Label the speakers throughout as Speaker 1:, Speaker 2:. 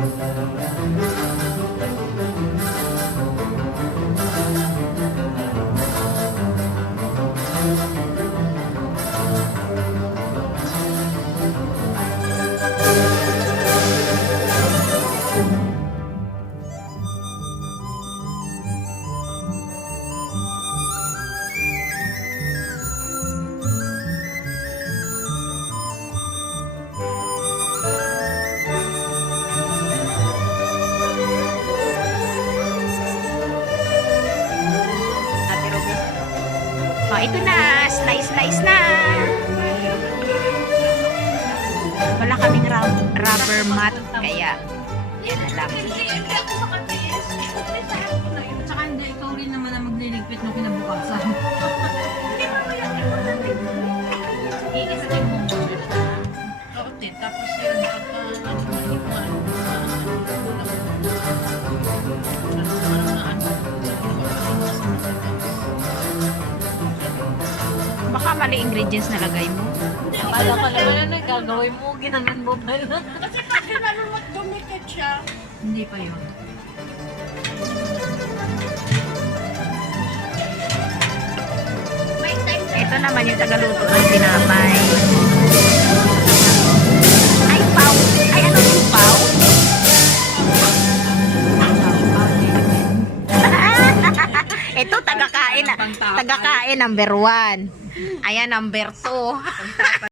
Speaker 1: Müzik ito na. Slice, slice na. Wala kaming rubber mat. Kaya, yan na lang.
Speaker 2: Tsaka hindi, ikaw rin naman ang magliligpit nung kinabukasan.
Speaker 3: Tapos yun,
Speaker 1: Baka mali ingredients na lagay mo.
Speaker 2: Akala ko naman ano, gagawin mo, ginanon mo ba na?
Speaker 3: Dumikit siya.
Speaker 2: Hindi pa yun.
Speaker 1: Ito naman yung tagaluto ng tinapay. Ay, pau. Ay, ano yung pau? Ito, tagakain. Tagakain, number one. Ayan, number two.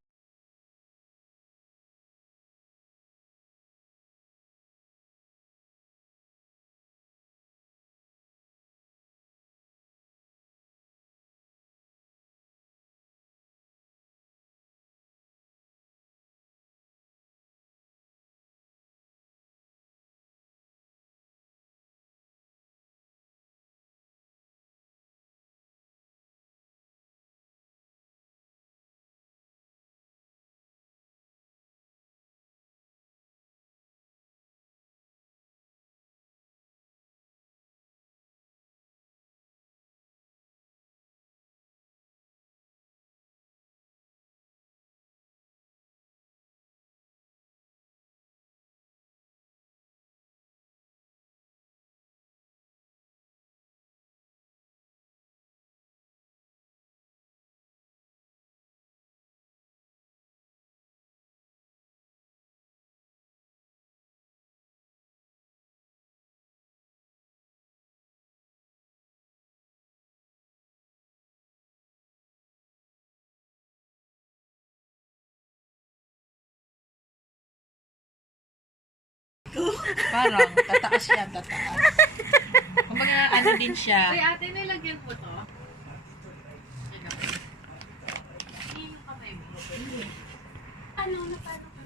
Speaker 3: Parang, tataas siya, tataas. Kumbaga, ano din siya.
Speaker 2: Ay, ate, nilagyan mo to?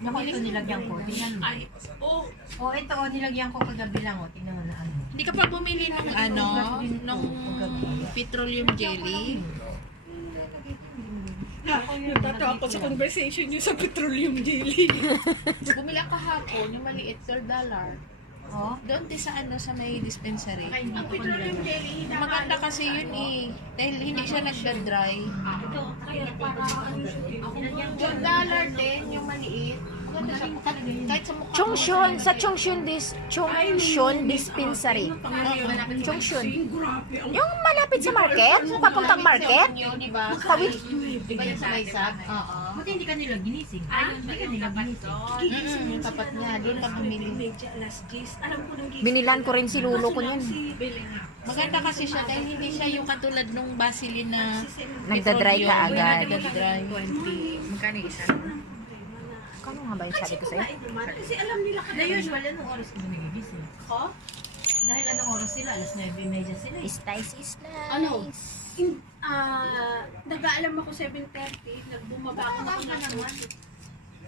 Speaker 4: Naku, ito nilagyan ko. Tingnan mo.
Speaker 3: Ay, oh,
Speaker 4: Oh, ito, oh, nilagyan ko kagabi lang. Oh, tingnan mo na ano.
Speaker 3: hindi ka pa bumili ng ano, ng petroleum jelly?
Speaker 5: Ako sa conversation niyo sa petroleum jelly.
Speaker 3: Bumili ako kahapon, yung maliit, third dollar.
Speaker 4: Oh,
Speaker 3: Doon din sa ano, sa may dispensary.
Speaker 5: Ang petroleum jelly,
Speaker 3: Maganda kasi yun eh. Dahil hindi siya nagda-dry. Dollar din, yung maliit. Maganda siya. Kahit sa mukha
Speaker 1: Chongshun, sa Chongshun dis Chongshun Dispensary. Chongshun. Yung malapit sa market, papuntang market.
Speaker 3: Yun, di ba?
Speaker 1: Tawid.
Speaker 3: Oo.
Speaker 4: buti hindi ka nila ginising. Ay, hindi ka nila ginising.
Speaker 3: Mm, yung tapat niya, doon ka bumili.
Speaker 5: Alam ko nang
Speaker 1: Binilan ko rin si Lulo ko niyan.
Speaker 3: Maganda kasi siya dahil hindi siya yung katulad nung Vaseline na
Speaker 1: Nagda-dry ka agad.
Speaker 3: Nagda-dry.
Speaker 2: Magkano isa?
Speaker 1: Nga ba yung sabi ko sa'yo?
Speaker 5: Kasi alam nila ka
Speaker 4: The usual, anong oras ka nagigising?
Speaker 5: Ko?
Speaker 4: Dahil anong oras sila? Alas 9.30 sila. eh.
Speaker 1: Slice, slice.
Speaker 5: Ano? In, ah, nag-aalam ako 7.30, nagbumaba ako ng naman.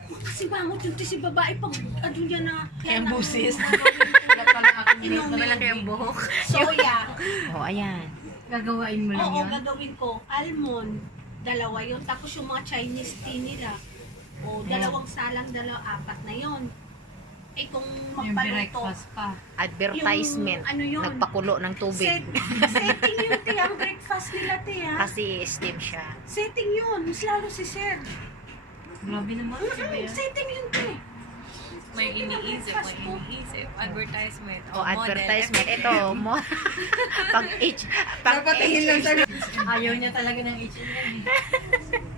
Speaker 5: Kasi bangot yung si babae pag ano niya na
Speaker 3: Kaya ang busis.
Speaker 2: Wala pala ako minute na malaki ang buhok.
Speaker 5: soya.
Speaker 1: Oh, ayan.
Speaker 4: Gagawain mo lang
Speaker 5: Oo,
Speaker 4: yun.
Speaker 5: gagawin ko. Almond, dalawa yun. Tapos yung mga Chinese tea nila. O, dalawang salang, dalawa, apat na yun. Eh kung
Speaker 4: Yung
Speaker 5: magpaluto,
Speaker 4: breakfast pa.
Speaker 1: Advertisement.
Speaker 5: Yung ano yun?
Speaker 1: Nagpakulo ng tubig.
Speaker 5: set, setting yun, te, ang breakfast nila, te, ha?
Speaker 1: Kasi steam siya.
Speaker 5: Setting yun, mas lalo si Sir.
Speaker 4: Grabe naman.
Speaker 5: Mm, setting yun, te.
Speaker 2: May iniisip, may iniisip. Advertisement.
Speaker 1: O, Oh, advertisement. Ito, mo. pag H.
Speaker 2: Lang
Speaker 1: H.
Speaker 2: sa
Speaker 4: Ayaw niya talaga ng H&M.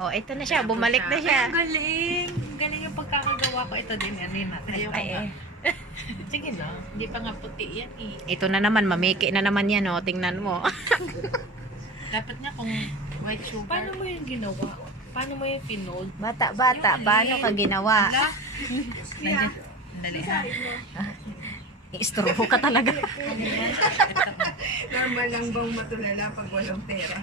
Speaker 1: Oh, ito na siya. Bumalik na siya.
Speaker 3: Ang galing. Ang galing yung pagkakagawa ko. Ito din, ano yun natin. Ayoko
Speaker 1: Ay,
Speaker 3: nga.
Speaker 1: eh.
Speaker 3: Sige na. Hindi pa nga puti yan eh.
Speaker 1: Ito na naman, mamiki na naman yan, oh. Tingnan mo.
Speaker 3: Dapat nga kung white sugar. Paano mo yung ginawa? Paano mo yung pinold?
Speaker 1: Bata, bata, paano ka ginawa?
Speaker 3: Wala. Dali ha.
Speaker 1: I-istorbo ka talaga.
Speaker 3: Normal lang bang matulala pag walang pera?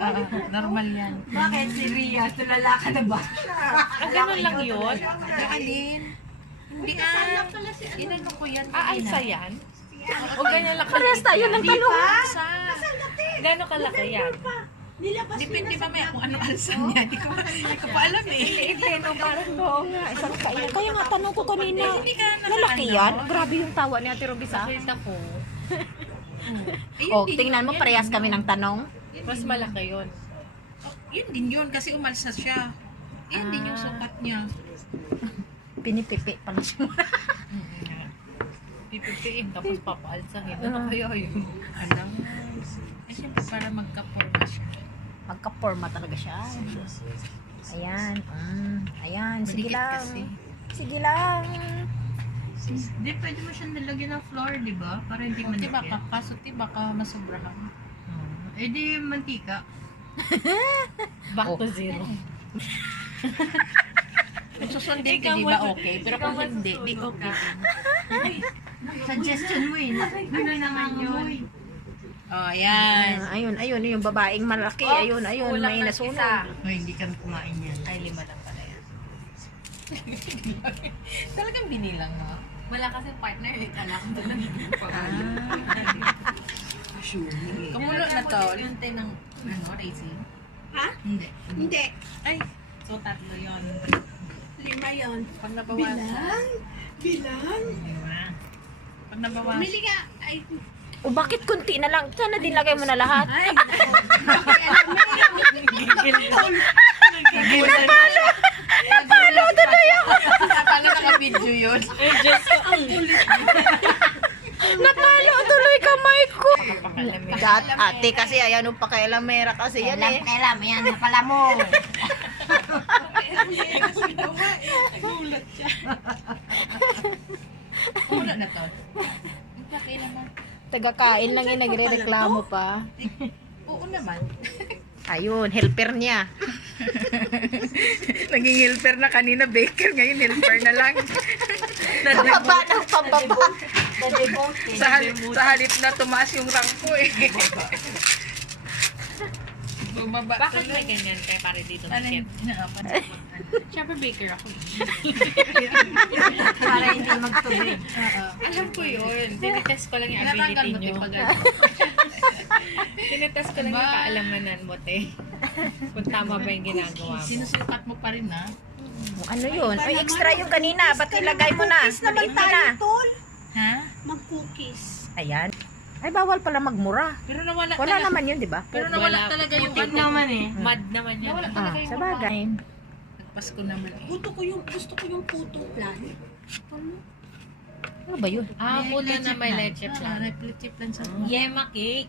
Speaker 2: Oo, normal yan.
Speaker 4: Bakit si Ria? Tulala ka na ba?
Speaker 2: Ah, ganun lang yun?
Speaker 3: Alin? Hindi ah. Inano ko yan.
Speaker 2: Aalsa yan? O ganyan lang
Speaker 1: Parehas tayo ng tanong.
Speaker 2: Sa... Gano'ng kalaki yan?
Speaker 5: Nilabas
Speaker 3: Depende ba may kung ano alsa niya. Hindi ko, hindi ko pa alam eh.
Speaker 1: Ito, parang oo nga. Isang kain. Kaya nga tanong ko kanina.
Speaker 3: Hindi ka
Speaker 1: Lalaki yan? Grabe yung tawa ni Ate Robisa.
Speaker 2: Nakita ko.
Speaker 1: O, tingnan mo, parehas kami ng tanong.
Speaker 2: Mas malaki yun.
Speaker 3: Yun din yun kasi umalsa siya. Yan din yung sukat niya.
Speaker 1: Pinipipi pala siya.
Speaker 2: Pipipiin, tapos papaalsahin.
Speaker 1: Ah.
Speaker 2: Ano kaya yun?
Speaker 3: Alam. Eh, siyempre para magka-forma siya.
Speaker 1: Magka-forma talaga siya. Ayan. Mm, ayan. Sige lang.
Speaker 3: kasi.
Speaker 1: Sige lang.
Speaker 4: Hindi, pwede mo siyang nalagyan ng flour, di ba? Para hindi
Speaker 3: Di ba
Speaker 4: manikit.
Speaker 3: ka, kaso di ba ka masobrahan?
Speaker 4: Eh di, mantika.
Speaker 2: Back
Speaker 1: Oh.
Speaker 2: to zero.
Speaker 3: Kung susundin
Speaker 2: Ikaw
Speaker 3: ka, di ba
Speaker 2: mas-
Speaker 3: okay? Pero kung hindi, di okay.
Speaker 4: Suggestion mo eh. Ano naman yun?
Speaker 3: Oh, ayan.
Speaker 1: Ah, ayun, ayun. Yung babaeng malaki. ayun, ayun.
Speaker 2: kulang
Speaker 1: May
Speaker 2: ng
Speaker 1: nasunod.
Speaker 4: Ay, hindi ka kumain yan.
Speaker 2: Ay, lima lang pala yan.
Speaker 3: Talagang binilang mo.
Speaker 2: Wala kasi partner eh. Ko doon lang.
Speaker 3: Kumulo na to.
Speaker 2: Yung tay ng ano, racing.
Speaker 5: Ha?
Speaker 3: Hindi.
Speaker 5: Hindi.
Speaker 3: Ay,
Speaker 2: So, tatlo yun.
Speaker 5: Lima yon.
Speaker 3: pag nabawasan.
Speaker 5: Bilang? Bilang?
Speaker 3: Pag nabawasan.
Speaker 5: Bumili ka. Ay,
Speaker 1: O bakit kunti na lang? Sana din lagay mo na lahat.
Speaker 5: ay, mo
Speaker 1: Napalo! Napalo tuloy ako!
Speaker 3: Paano naka-video yun?
Speaker 2: Eh, Diyos ko.
Speaker 1: Napalo tuloy kamay ko! Dat, ate kasi ayan yung pakailamera kasi yan eh.
Speaker 4: kailan, yan na pala mo.
Speaker 3: Kumulo na to.
Speaker 1: Tagakain lang yung nagre-reklamo pa.
Speaker 3: Oo naman.
Speaker 1: Ayun, helper niya.
Speaker 3: Naging helper na kanina, baker. Ngayon, helper na lang.
Speaker 1: Pababa ng pababa.
Speaker 3: sa, halip, sa halip na tumaas yung rank ko eh. Bumaba.
Speaker 2: Bakit may ganyan kay pare dito na
Speaker 3: Ano
Speaker 2: chef?
Speaker 3: yun?
Speaker 2: Siyempre baker ako.
Speaker 4: Para hindi magtubig.
Speaker 2: Alam ko yun. Tinitest ko lang yung ability nyo. Tinitest ko lang yung kaalamanan mo, te. Kung tama ba yung ginagawa mo.
Speaker 3: Sinusukat mo pa rin ha.
Speaker 1: Ano yun? Ay, extra yung kanina. Ba't nilagay mo na?
Speaker 5: Cookies naman
Speaker 1: Maliit na.
Speaker 5: tayo, tol.
Speaker 3: Ha?
Speaker 5: Mag-cookies.
Speaker 1: Ayan. Ay, bawal pala magmura.
Speaker 3: Pero nawala
Speaker 1: Wala
Speaker 3: talaga.
Speaker 1: naman yun, di ba?
Speaker 3: Pero nawala
Speaker 2: Wala.
Speaker 3: talaga yung
Speaker 2: Putik
Speaker 3: ano.
Speaker 4: naman eh.
Speaker 2: Mad naman yan.
Speaker 3: Nawala
Speaker 1: Ah,
Speaker 3: talaga yung
Speaker 1: sa bagay.
Speaker 3: Nagpasko naman eh.
Speaker 5: Gusto ko yung, gusto ko yung photo plan. Ano?
Speaker 1: Ano ba yun?
Speaker 2: Ah, puto na may
Speaker 3: plan.
Speaker 2: leche
Speaker 3: Ah,
Speaker 2: plan.
Speaker 3: leche plan sa
Speaker 2: Yema cake.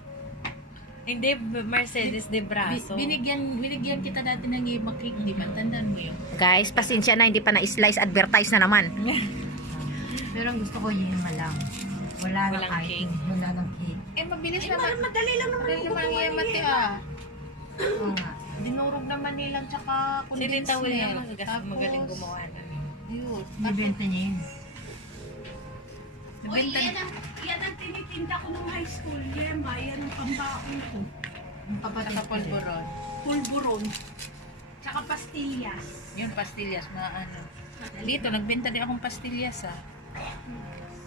Speaker 2: Hindi, Mercedes de Braso.
Speaker 3: binigyan binigyan kita dati ng yema cake, di ba? Tandaan mo yun.
Speaker 1: Guys, pasensya na, hindi pa na-slice advertise na naman.
Speaker 4: Pero ang gusto ko yun malang. Wala
Speaker 2: Walang
Speaker 4: na kahit.
Speaker 2: cake.
Speaker 4: Wala ng cake.
Speaker 3: Eh, mabilis
Speaker 5: Ay,
Speaker 3: naman.
Speaker 5: madali, lang naman
Speaker 3: Madali
Speaker 5: yung
Speaker 3: naman yung
Speaker 5: niya.
Speaker 3: te ah.
Speaker 4: Oo nga.
Speaker 3: Dinurog naman nilang tsaka
Speaker 2: Si
Speaker 3: condensed
Speaker 2: Rita Will
Speaker 3: milk.
Speaker 2: naman magaling, magaling gumawa na.
Speaker 3: Yun.
Speaker 4: Nibenta niya yun.
Speaker 5: Oy,
Speaker 3: Nabenta
Speaker 5: yan ang, yan ang tinitinda ko nung high school. Yema, yan ang pambaon ko.
Speaker 4: Ang kapatid
Speaker 3: Tsaka
Speaker 4: ko.
Speaker 3: pulburon.
Speaker 5: Pulburon. Tsaka pastillas.
Speaker 3: Yun, pastillas, mga ano. Dito, nagbenta din akong pastillas ah.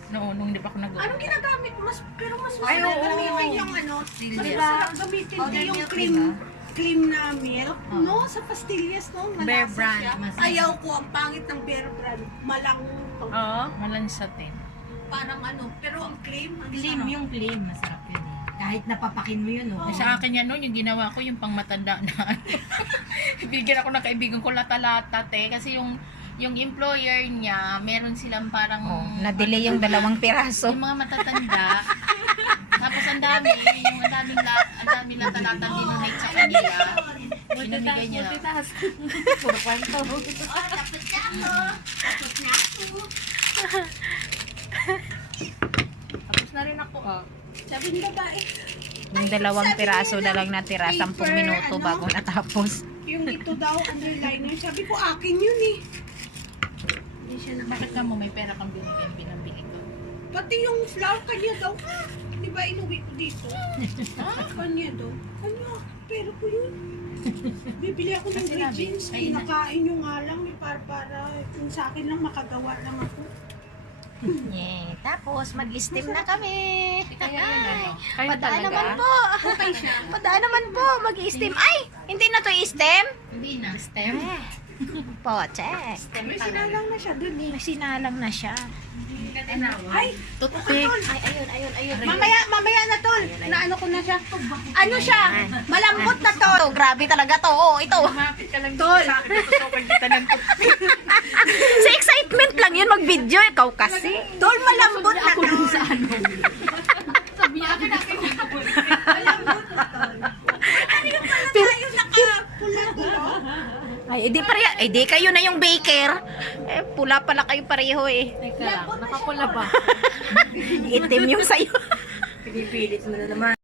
Speaker 3: Noon, nung di pa ako nag
Speaker 5: Anong ginagamit? Mas, pero mas
Speaker 3: Ay,
Speaker 5: mas
Speaker 3: oo.
Speaker 5: gamitin yung ano, mas
Speaker 3: Pastillas.
Speaker 5: masarap gamitin
Speaker 4: Powder
Speaker 5: din yung
Speaker 4: milk,
Speaker 5: cream,
Speaker 4: diba?
Speaker 5: cream na milk, no? Sa pastillas, no? Malasa
Speaker 2: Bear brand,
Speaker 5: siya.
Speaker 4: mas-
Speaker 5: Ayaw ko, ang pangit ng bear brand. Malang,
Speaker 2: Oo.
Speaker 3: Malansatin.
Speaker 5: parang ano, pero ang cream, ang
Speaker 4: Claim
Speaker 5: sarap.
Speaker 4: yung claim. Masarap yun eh. Kahit napapakin mo yun, oh.
Speaker 3: Sa akin yan noon, yung ginawa ko, yung pang matanda na. Bigyan ako ng kaibigan ko lata-lata, te. Kasi yung yung employer niya, meron silang parang
Speaker 1: Oh, na-delay yung dalawang piraso.
Speaker 3: yung mga matatanda. Tapos ang dami, yung ang daming la, ang daming lata-lata dinonate sa kanila. Pinamigay niya.
Speaker 2: Multitask. Puro kwento.
Speaker 5: Oh, tapos na ako. Tapos na ako.
Speaker 3: Tapos na rin ako, ah.
Speaker 5: Sabi ng babae,
Speaker 1: Yung dalawang piraso na lang natira, 10 minuto bago natapos.
Speaker 5: yung ito daw, underliner. Sabi ko, akin yun eh.
Speaker 3: Bakit ka mo may pera kang binigyan, binabili ko?
Speaker 5: Pati yung flower kanya daw. Di ba inuwi ko dito? kanya daw. Kanya, pero ko yun. Bibili ako ng
Speaker 3: Kasi
Speaker 5: green jeans.
Speaker 3: ayun na.
Speaker 5: Kinakain nyo nga lang. eh, Para, para kung sa akin lang makagawa lang ako.
Speaker 1: Yeah. Tapos, mag-steam na kami.
Speaker 3: Kaya yun ano.
Speaker 2: Kayo
Speaker 1: Padaan
Speaker 2: talaga?
Speaker 1: naman po.
Speaker 5: Okay siya.
Speaker 1: Padaan naman po. Mag-steam. Ay! Hindi na to i-steam?
Speaker 3: Hindi na. Stem?
Speaker 1: Poche.
Speaker 5: May sinalang na siya dun eh.
Speaker 1: May sinalang na siya.
Speaker 5: Ay,
Speaker 2: Toothpick.
Speaker 1: Ay, ayun, ayun, ayun.
Speaker 5: mamaya, mamaya na tol. Naano ko na siya. Ano siya? Malambot na to.
Speaker 1: Ito, grabe talaga to. Oh, ito.
Speaker 2: Lumapit ka lang dito
Speaker 1: sa excitement lang yun mag-video. Ikaw kasi.
Speaker 5: Tol, malambot na to.
Speaker 1: Pero,
Speaker 5: Yung nakapula gulo.
Speaker 1: Ay, edi pareha. Edi kayo na yung baker. Eh, pula pala kayo pareho eh.
Speaker 2: Teka lang, nakapula ba?
Speaker 1: Itim yung sayo.
Speaker 2: Pinipilit mo na naman.